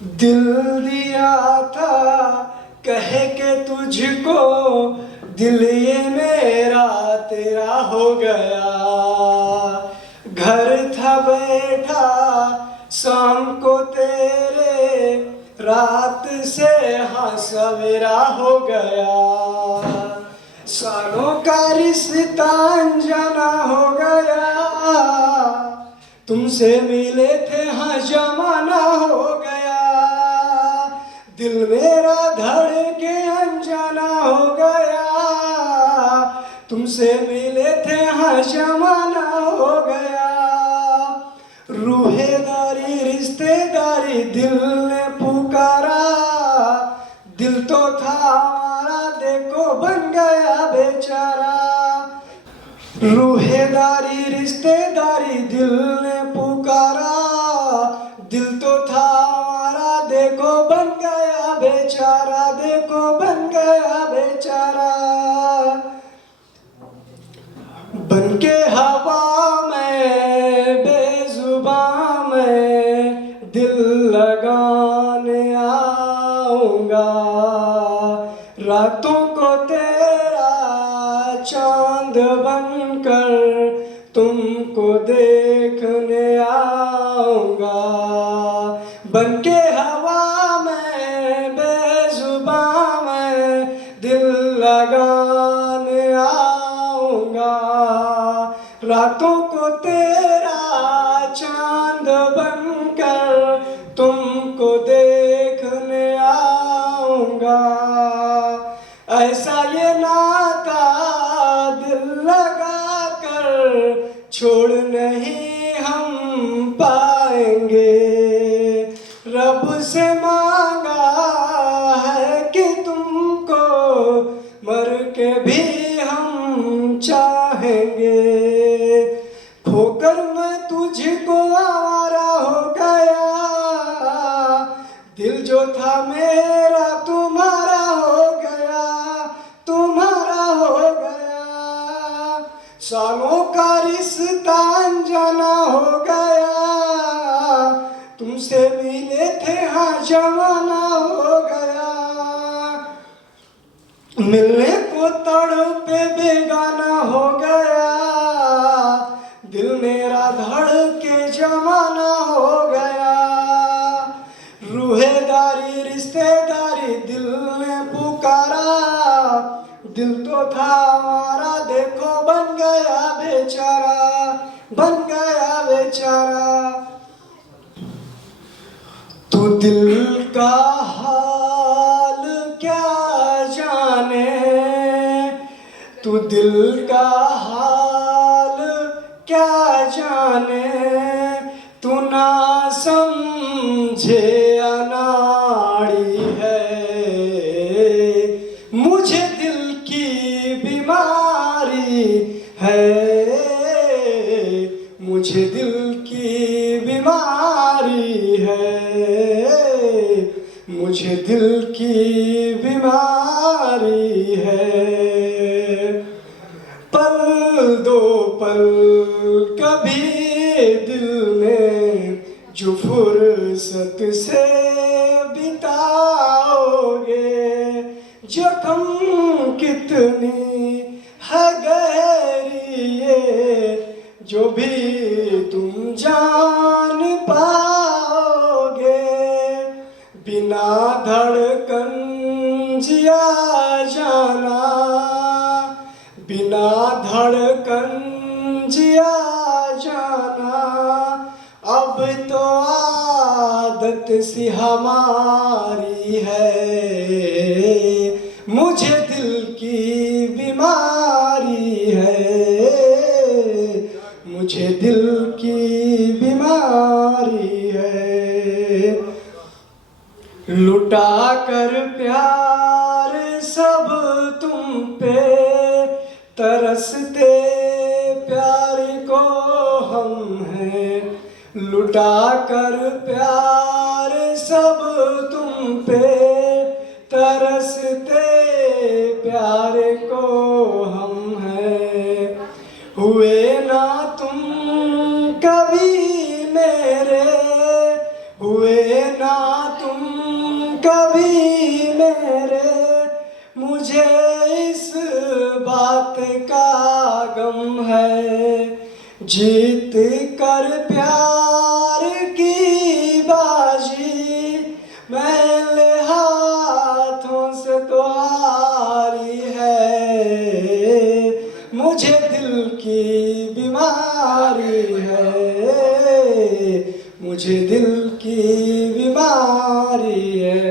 दिल दिया था कह के तुझको, दिल ये मेरा तेरा हो गया। घर था बैठा शाम को तेरे, रात से हाँ सवेरा हो गया। सालों का रिश्ता अनजाना हो गया, तुमसे मिले थे हाँ जमाना हो गया। दिल मेरा धड़के अनजाना हो गया, तुमसे मिले थे हाँ जमाना हो गया। रूहेदारी रिश्तेदारी दिल ने पुकारा, दिल तो था हमारा देखो बन गया बेचारा। रूहेदारी रिश्तेदारी दिल ने पुकारा, दिल तो था हमारा देखो बन गया बेचारा, देखो बन गया बेचारा। बन के हवा में बेजुबां में दिल लगाने आऊंगा, रातों को तेरा चांद बनकर तुमको देखने आऊंगा। बन के हवा में बेजुबां में दिल लगाने आऊंगा, रातों को तेरा चांद बनकर तुमको देखने आऊंगा। ऐसा ये नाता दिल लगा कर छोड़ नहीं हम पाएंगे। रब से मांगा है कि तुमको मर के भी हम चाहेंगे। खोकर मैं तुझको आवारा हो गया, दिल जो था मेरा तुम्हारा हो गया, तुम्हारा हो गया। सालों का रिश्ता अनजाना हो गया, तुमसे मिले थे हाँ जमाना हो गया। मिलने को तड़पे बेगाना हो गया, दिल मेरा धड़के जमाना हो गया। रूहेदारी रिश्तेदारी दिल ने पुकारा, दिल तो था हमारा देखो बन गया बेचारा, बन गया बेचारा। तू दिल का हाल क्या जाने, तू दिल का हाल क्या जाने, तू ना समझे अनाड़ी है। मुझे दिल की बीमारी है, मुझे दिल की बीमारी है, मुझे दिल की बीमारी है। पल दो पल कभी दिल में जो फुर्सत से बिताओगे, जख्म कितनी है गहरी ये जो भी तुम जान पाओगे। बिना धड़कन जिया जाना, बिना धड़कन जिया जाना, अब तो आदत सी हमारी है। मुझे दिल की बीमारी है, मुझे दिल की बीमारी है। लुटा कर प्यार सब तुम पे, तरसते प्यार को हम हैं। लुटा कर प्यार सब तुम पे, तरसते प्यार को हम हैं। हुए ना तुम कभी मेरे, हुए ना तुम है, जीत कर प्यार की बाजी मैले हाथों से तो हारी है, मुझे दिल की बीमारी है, मुझे दिल की बीमारी है।